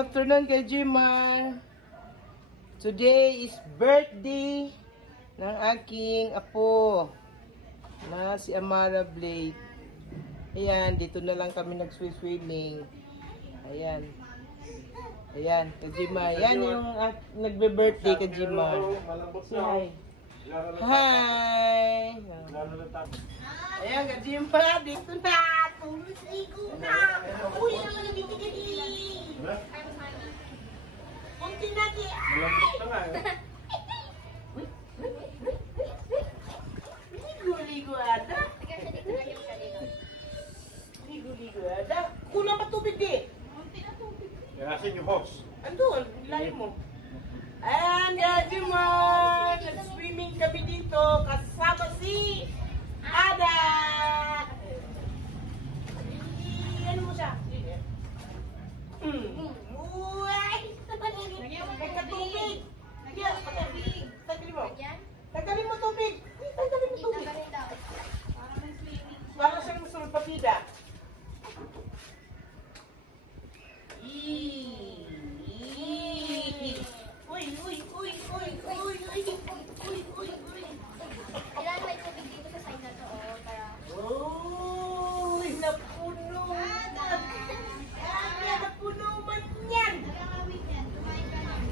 afternoon kay Jimar. Today is birthday ng aking apo na si Amara Blake. Ayan, dito na lang kami nag-swimming. Ayan. Ayan, kay Jimar. Yan yung nagbe-birthday kay Jimar. Hi. Hi. Ayan, kay Jimar. Dito na. Tuligo na. Uy, ano nabibigay? Kunti natin. Malambot na nga eh. Ligo-ligo ada. Ligo-ligo ada. Kulang pa tubig di. Kunti na tubig. Yarasin yung hose. Andun, layo mo. Ayan, Jimar. Nag-swimming kami dito kasama si Ada. Ano mo siya? Uy! Nagkatubig! Tanggalin mo. Tanggalin mo tubig. Tanggalin mo tubig. Para siyang musul patida. Uy! Kailangan may tubig dito sa side na to, para... Uy! Napuno man! Napuno man yan! Nakakawit yan, kumain ka lang.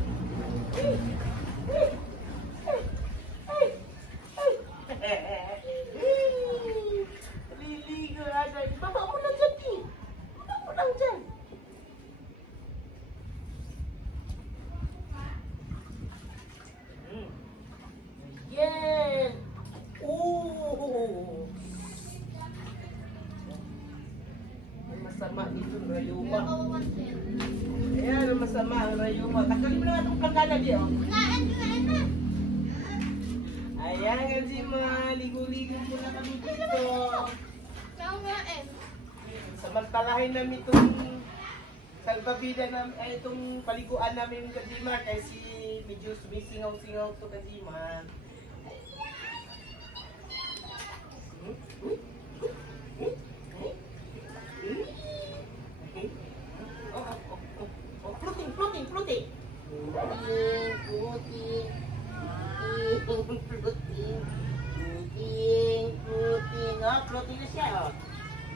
Liligo agad. Baba mo lang dyan, Pi. Baba mo lang dyan. Yan. Ang masama dito ang rayuma. Ayan, ang masama ang rayuma. Tagalin mo na itong kagala di, oh. Ayan, Kajima. Ligo-ligo muna kami dito. Samantalahin namin itong salbabida namin, itong paliguan namin Kajima kasi medyo sumisingaw-singaw ito Kajima. Floating. Floating. Oh, floating na siya, oh.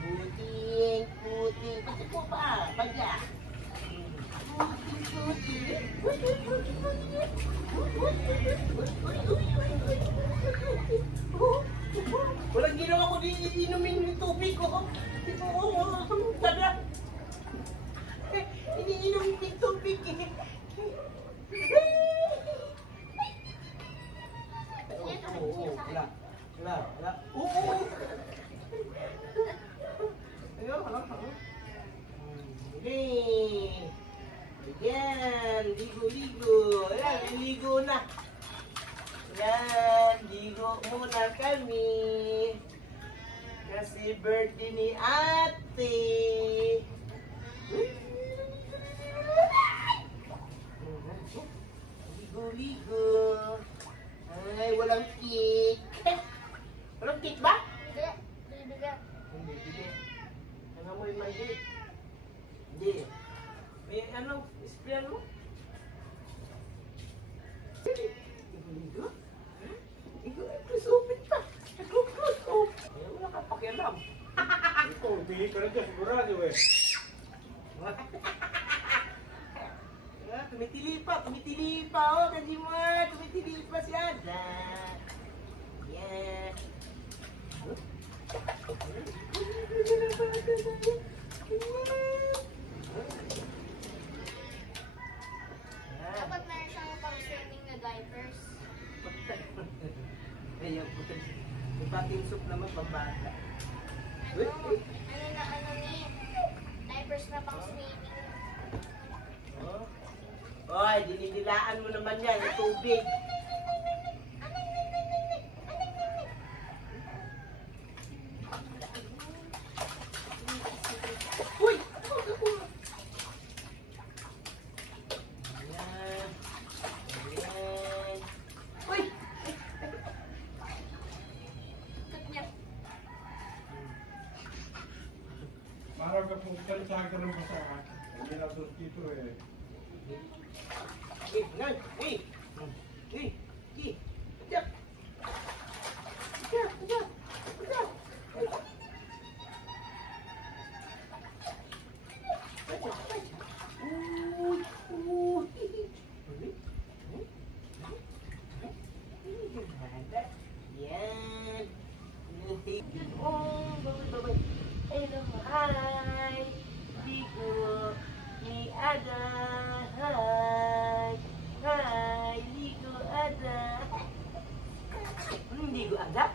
Floating. Kasi po pa, bagya. Walang ginawa ko di inumin yung tubig ko. Sabi iniinom yung tubig. Wala. Ayan, ligo-ligo. Ayan, ligo na. Ayan, ligo muna kami. Kasi birthday ni ate. Ligo-ligo. Ay, walang cake. Walang cake ba? Hindi. Nangamoy mandi. Hindi. May ano, sprayan mo? Ligo? Ligo, close open pa. Close open. Ay, wala ka pakialam. Ito, tingin ka na dyan, sigurado eh. Tumitili pa, oh, Kajima. Tumitili pa si Ada. Yeah. Dapat meron siyang pang-swimming na diapers. Ayaw po. Ipating soup naman pambata. Diapers na pang-swimming. Oy, dinidilaan mo naman yan, yung tubig. Uy! Ayan. Uy! Ikot niya. Para ka kung salita ka rin sa akin. Hindi na dito eh. Ngay. Ajak. Yan. Babay. Hello, hi. Ligo. Ni Ada. Hi. Ligo Ada. Ligo Ada?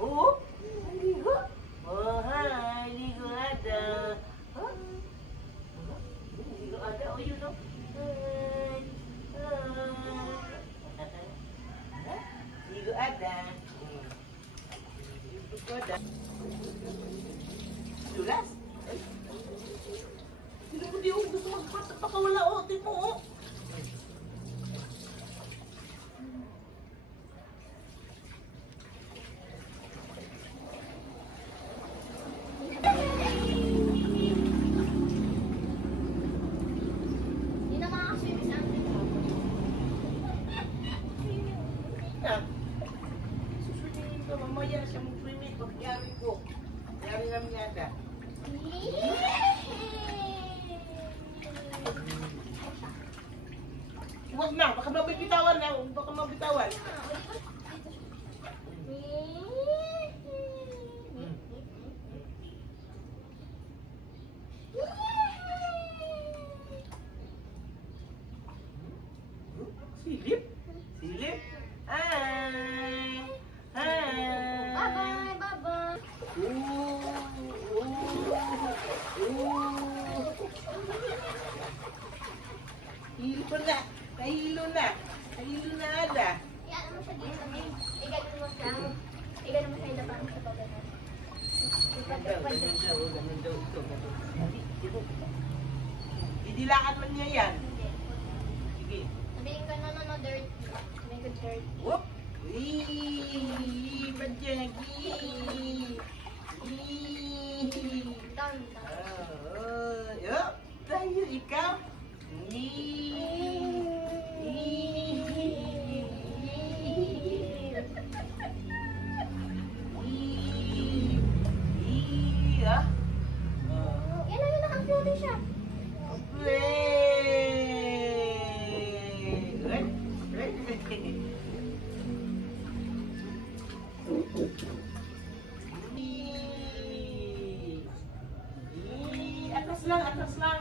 Oo. Ligo. Oh, hi. Ligo Ada. Huh? Ligo Ada. Oh, you know. Hi. Ligo Ada. Ligo Ada. Dulas? Hindi mo di gusto magpasak pa wala o. Tipo o. Hindi na makakaswimming sa amin. Susunod ka, mamaya siya mag-primate. Pagyari ko. Yari namin yata. Huwag na, baka mabibitawan na. Baka mabitawan. Silip? Silip? Hi! Hi! Bye-bye, bye-bye. Hilo na! Kahilo na! Kahilo na ada! Yan, ano siya dito? Iganon mo siya. Iganon mo siya ito parang sa pagkakas. Ganun daw, ganun daw ito. Didilaan man niya yan. Hindi. Sige. Sabihin ko no, dirty. Sabihin ko dirty. Whoop! Wee! Pajagi! Down. Yup! Tayo, ikaw! Yan na yun, nakang-floating siya. Atas lang, atas lang.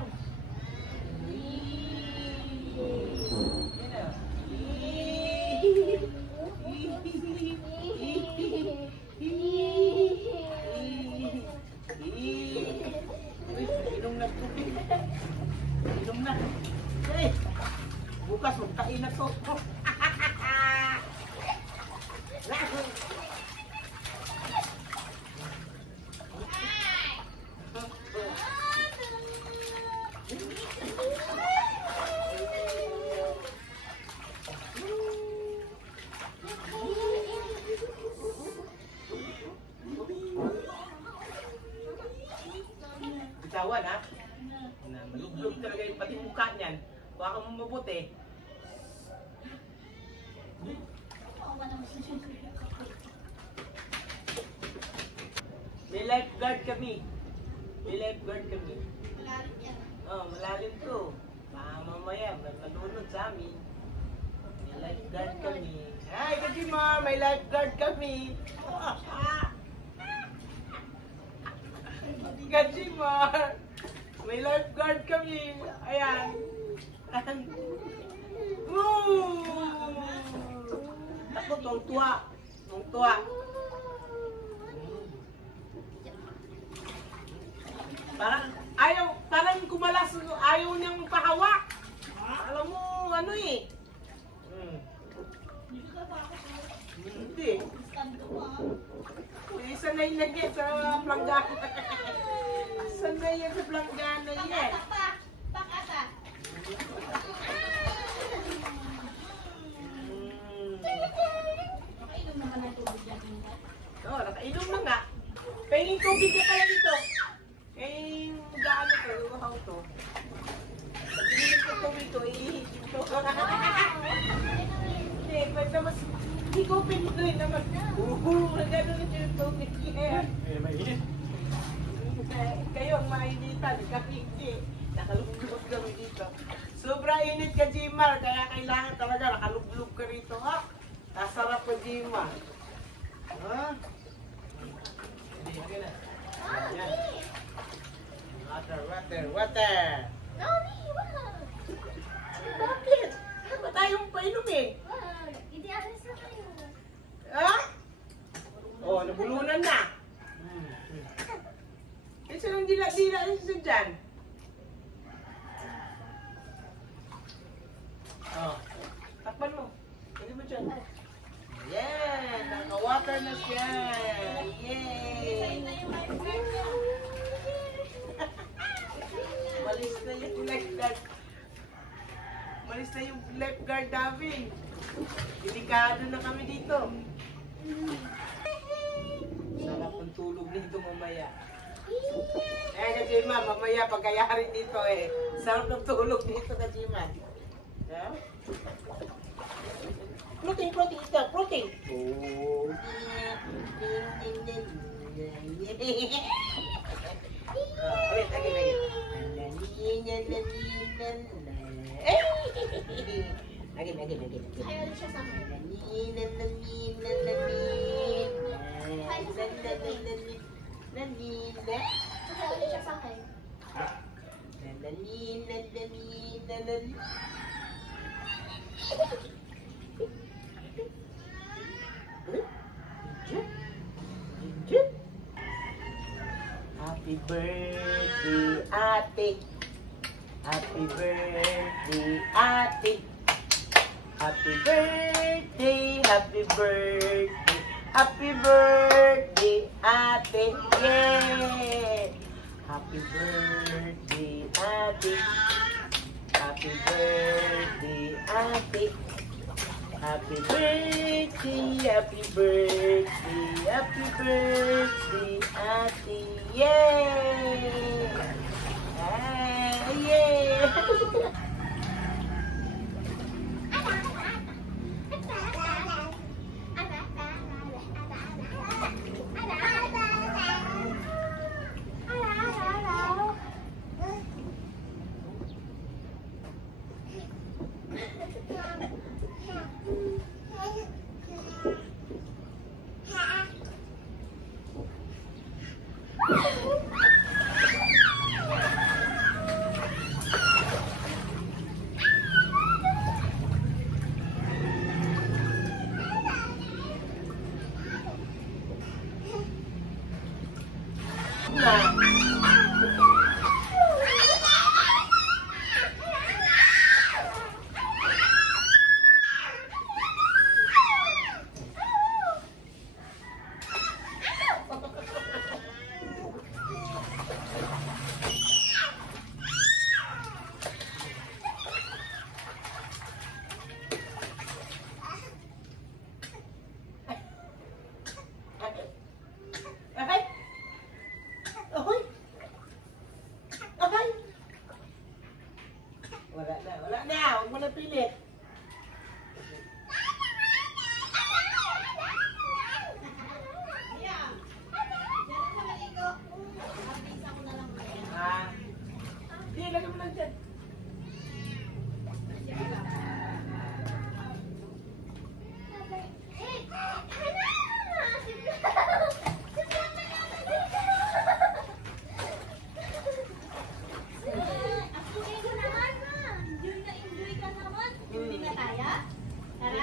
Inom na tubig. Inom na. Eh, bukas magtain na to. Bitawan ha? Malublog talaga yung pati mukha niyan. Baka mo mabuti. May lifeguard kami. May lifeguard kami. Oh, malalim to. Baka mamaya, malunod sa amin. May lifeguard kami. Hi, Kajima! May lifeguard kami. Kajima! May lifeguard kami. Ayan. Woo! Ako, tuwang-tuwa. Tuwang-tuwa. Parang kumalas, ayaw niyang pahawak. Alam mo, ano eh. Hindi. Sanay na yan sa planggana. Sanay yan sa planggana yan. Pakata. Nakainom naman ng tubig yan. Oo, nakainom na nga. Pahingin tubig ka pala dito. Eh, gaano to, uhaw to. Pag-inom ka tubig ko, ihihigit ko. Hindi, pwede mas, hindi ko pinuloy naman. Gano'n yung tubig niya. Eh, mainit. Kayo ang mainitan, kami hindi. Nakalublog kami dito. Sobra init ka, Jimar, kaya kailangan talaga nakalublog ka rito, ha? Nasarap ka, Jimar. Ha? Hindi, okay na. Yan. Water, water, water. Mami, wag! Bakit? Ano ba tayong painom eh? Wag! Hindi alis na kayo. Ha? Oh, nabulunan na. Kasi nang dila-dila isa dyan. Oh, takpan mo. Pwede mo dyan. Yan! Naka-water na siya. Yay! Malis na yung lifeguard. Malis na yung lifeguard namin. Delikado na kami dito. Sarap ang tulog nito mamaya. Eh, Kajima, mamaya pagkayari dito eh. Sarap ng tulog dito, Kajima. Yeah? Protein, protein, ito, protein. Oh. Wait, again. Again. Ayaw ulit siya sa akin. Ayaw ulit siya sa akin. Happy birthday, ate. Happy birthday, ate. Happy birthday, happy birthday. Happy birthday, ate. Yay! Happy birthday, ate. Happy birthday, ate. Happy birthday, happy birthday, happy birthday, ate. Yay! Ah, yay! Wala na. Huwag mo na pilit. Hindi, lagay mo lang dyan.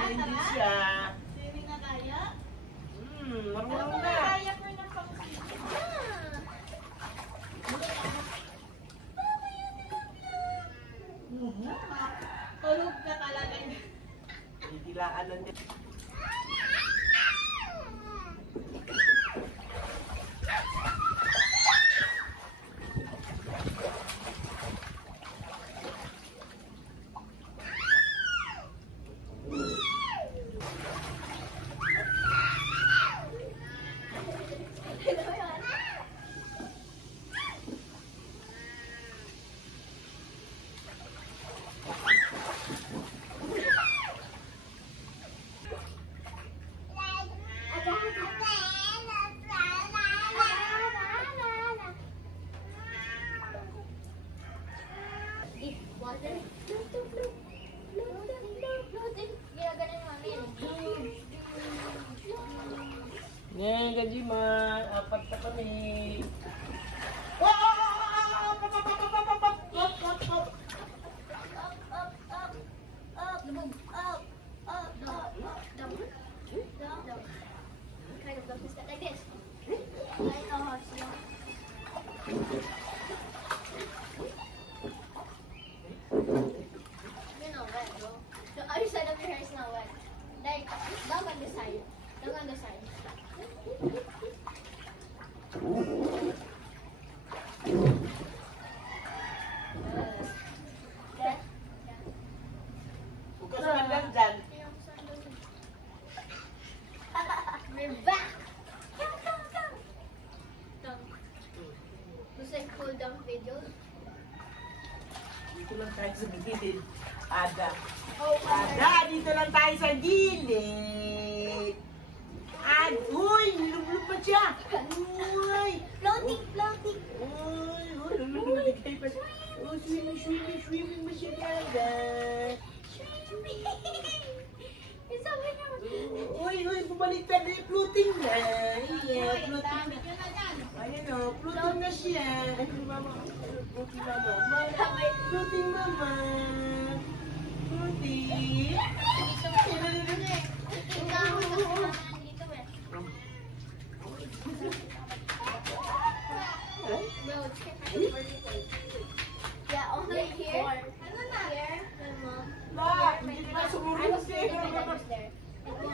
Hindi siya. Marunong na. Tulog ka talaga. Titilaan lang din. Ginaganon yung mami. Ngayon, Gajima, apat na kami. Kind of dump is that like this? I know how to do. You're not wet, bro. The other side of your hair is not wet. Like, down on the side. Down on the side. Yeah. Huwag ka sumandang dyan. We're back! Come. Looks like cool down video. Dito lang tayo sa gilid. Ada. Oh, Ada, dito lang tayo sa gilid. Uy, nilublob pa siya. Uy. Floating, floating. Uy, lumulubig pa siya. Oh, swimming ba siya Ada? It's so weird. Uy, bumaliktad na yung floating na. Yeah, floating na. Ayan o, floating na siya. Ay, mama. Floating mama. Floating mama. Floating. Yeah, only here. Here, my mom. Ba, hindi na I sumulong was there. siya. I was there.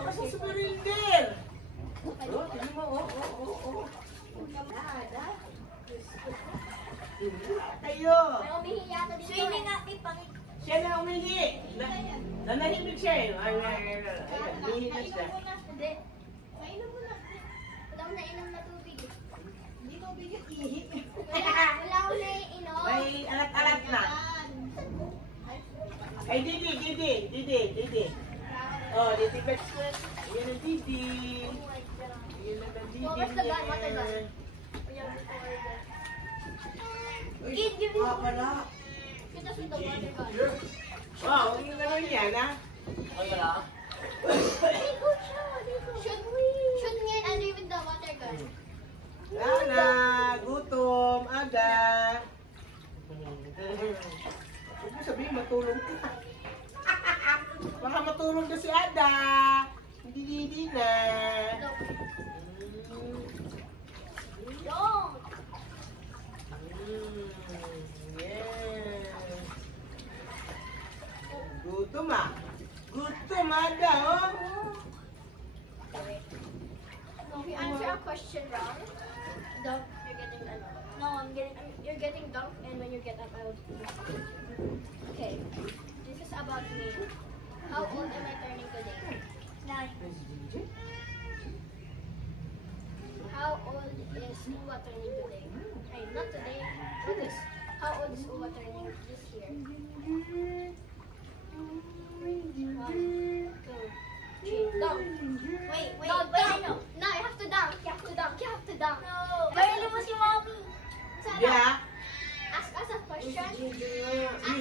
Asa sa marinder? Oh, tingnan mo, oh. Tayo. May umihi yata dito. Swimming natin pang... Siya na umihi. Nanahimik siya eh. Ay, umihi na siya. Hindi. Mainom mo na. Wala akong nainom na tubig. Hindi tubig yung ihi. Wala akong naiinom. May alat-alat na. Ay, Didi. Oh, Didi Bex. Ayan ang Didi. Ayan ang Didi. Oh, where's the gun? What the gun? Kid, give me Wala. Get us with the water gun. Wow, yung gano'n yan, ha? Wala. Shoot me and Andre with the water gun. Lala, gutom, aga. Huwag mo sabihin, matulog ka. Baka matulog na si Ada. Hindi na. Don't. Yeah. Gutom ah. Gutom Ada, oh. If you answer a question wrong, dunk, you're getting a no. You're getting dunk, and when you get up, I will. Okay, this is about me. How old am I turning today? 9. How old is Uwa turning today? Ay, not today. August. How old is Uwa turning this year? 1, 2, 3. Dunk. Wait, no, I know. No, you have to dunk. You have to dunk. No. Barili mo si mommy. Sarap. Yeah. Ask us a question.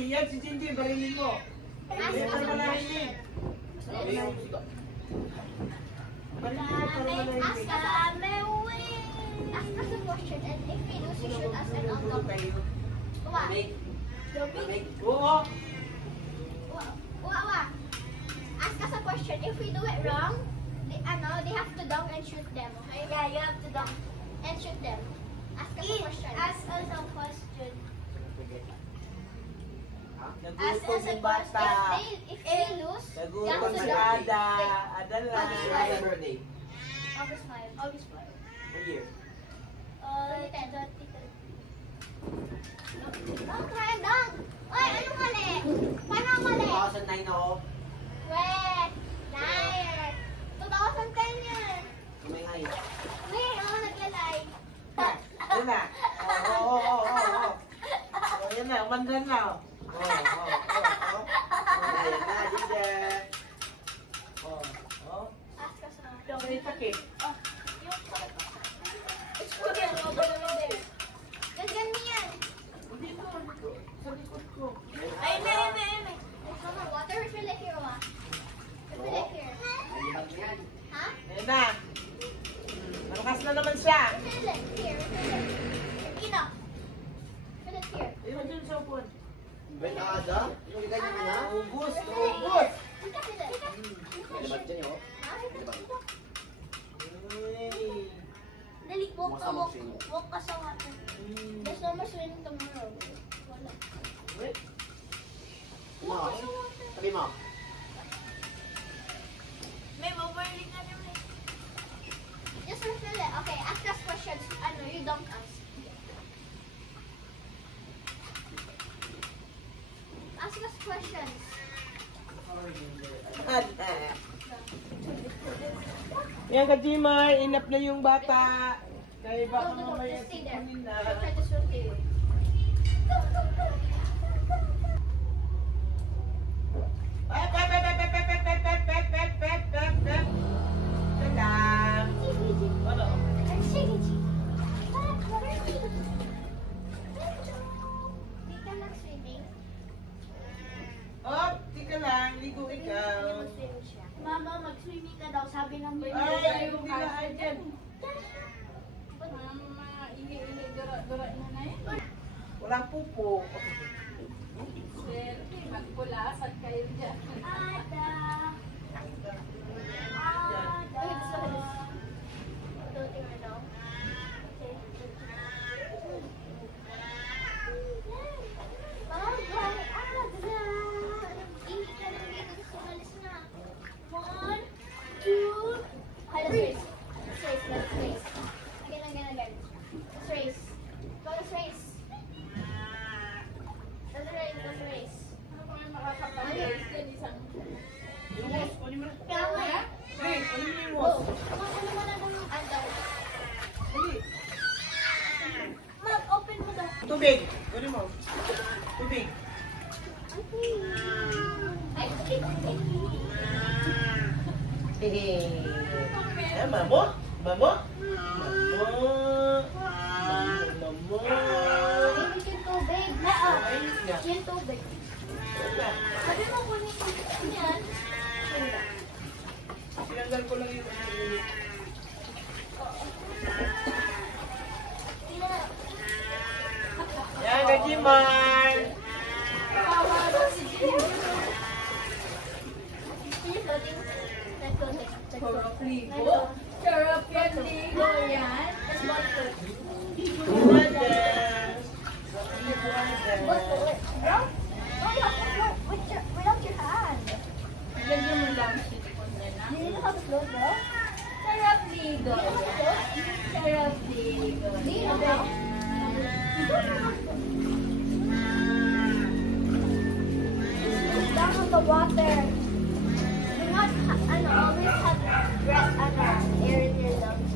Yan si Jinji, barilin mo. Ask Yan us para a malalim. question. Barilin mo para malalim. Ask us a question, and if we lose, you shoot us an envelope. Uwa. Oo. Uwa. Ask us a question. If we do it wrong, they have to dunk and shoot them. Okay? Yeah, you have to dunk and shoot them. Ask us a question. Ask us a question. Nagutom yung bata. If they lose, they have Nagutom to si dunk. Ada. Ada lang. August 5. August 5. What year? 10. Dunk, Ryan, dunk! Oy, anong mali? Paano mali? 2009 ako. Wait! Liar! 2010 yan! Umingay. Wait, ako naglalay. Yan na. Oo. Yan na, umandan na. Oo. Ayan na, Dida. Oo. Ask us na. May takip. Ganyan mo yan. Dito. Sa likod ko. Ay, may it. Here, fill it. Ina. Fill it here. Ayun dun sa upuan. Ben ada? Yung ganyan ka na? Ubus, Fill it. ubus. Ika, fill it. Libat dyan yun. Ay. Dali, walk ka, walk. Masama Walk ka sa water. There's no more swimming tomorrow. Wala. Wait. Mo. Walk ka sa water. Sabi mo. May overlay ka naman. Just refill it. Okay, ask us questions. Ano, you don't ask. Ask us questions. Yan ka, Jimar. Inap na yung bata. Kaya baka No, mamaya just stay there. sipunin na. Don't try to swim to you. Pep, pep, pep, pep, pep, pep, pep, pep, pep, pep, pep, pep, pep. Tandang. Ano? Di ka nag-swimming? Oh, tika lang. Ligo ikaw. Mag-swim siya. Mama, mag-swimming ka daw. Sabi ng baby. Ay, hindi na ay dyan. Mama, ini gerak-gerak na eh. Walang pupo. Swerte, magpulasan kayo dyan. Ada. Ada. Don't even know. Bye-bye, Ada. Hindi ka lang dito. Gusto malis na. 1, 2. Let's race. Let's race. Let's race. Again. Let's race. Go, let's race. Let's race. Let's race. Ano pa may makakapag-race yan isang... Yung hose, kunin mo na. Kaya nga. Hey, kunin mo yung Go. hose. Ano mo na ng andaw? Dali. Mag, open mo daw. Tubig. Kunin mo. Tubig. Ay, sige. Eh, mamo? Mamo? Mamo? Mamo? Baby, yung tubig. Na, Ayun nga. yung tubig. Sabi mo kunin ko yan. Sinanggal ko lang yung yan, Gajimar! Sarap ligo. Sarap yan ligo yan. Lagyan mo lang sipon na na. Sarap ligo. Sarap ligo. Down on the water. Do not, always have air in your lungs.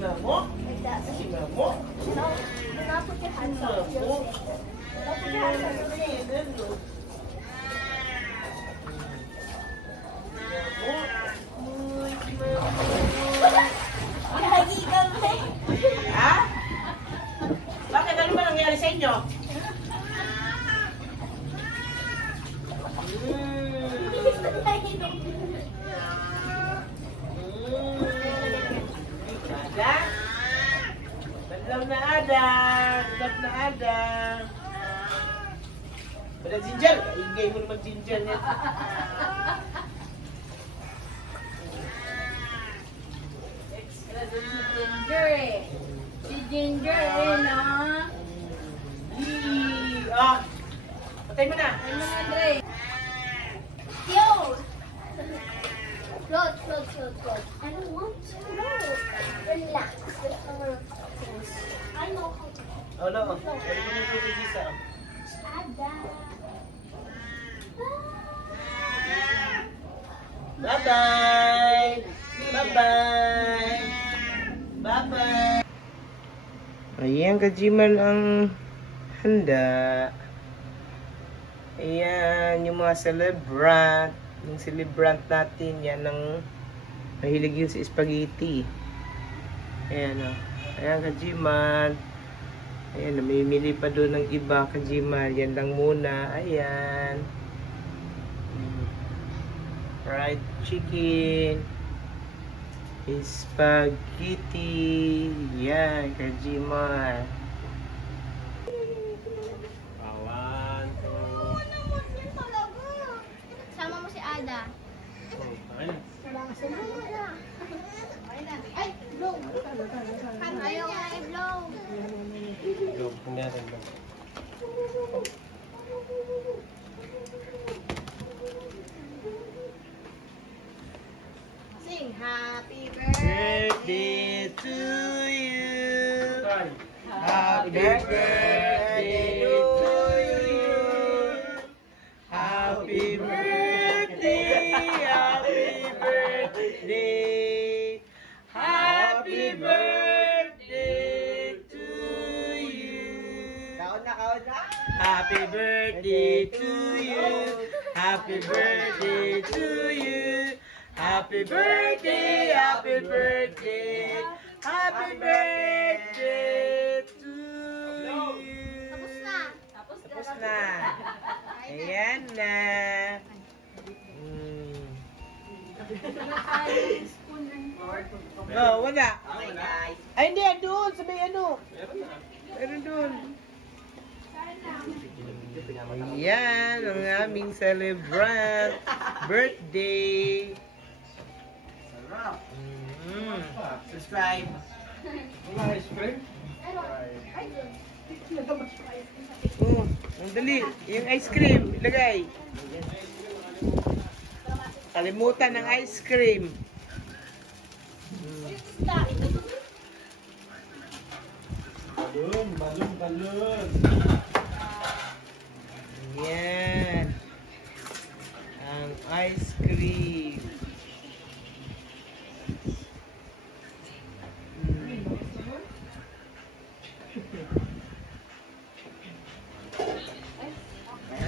Mamo? Like that. Si Mamo? No, do not put your hands up. You'll sink. Don't put your hands up. You'll sink. Lagi kami. Ha? Bakit? Ano ba nangyari sa inyo? Ada? Badlaw na ada. Badlaw na ada. Bada ginger. Kaingay mo naman ginger yan. Extra din si Ginger eh. Si Ginger eh na. Ah! Patay mo na. Ay mga Andre. Yo! Float. I don't want to float. Relax. I know how to. Oh no. Pwede mo na tubig isa. Ada. Bye-bye! Bye-bye! Bye-bye! Ayan, Kajiman ang handa. Ayan, yung mga celebrant. Yung celebrant natin, yan ang mahilig yun sa spaghetti. Ayan, o. Ayan, Kajiman. Ayan, namimili pa doon ng iba, Kajiman. Yan lang muna. Ayan. Fried chicken. Spaghetti. Yan, Kajima. Oo naman yan talaga. Sama mo si Ada. Ay, blow. Ayaw nga i-blow. Sing happy Birthday to you. Happy birthday to you. Happy birthday. Happy birthday. Happy birthday to you. Kaon na. Happy birthday to you. Happy birthday to you. Happy birthday, happy birthday, happy birthday to you. Tapos na. Tapos na. Ayan na. No, wala. Ay, hindi. Doon. Sabi ano. Meron doon. Ayan, ang aming celebrant. Birthday. Subscribe. Oh, ang dali. Yung ice cream, ilagay. Kalimutan ng ice cream. Balon. Yan. Ang ice cream.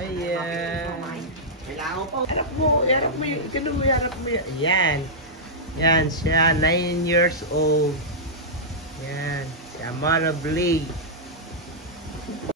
Ayan. Kailangan po. Harap mo yung, ganun mo, harap mo yan. Yan. Yan siya, 9 years old. Yan. Si Amara Blake.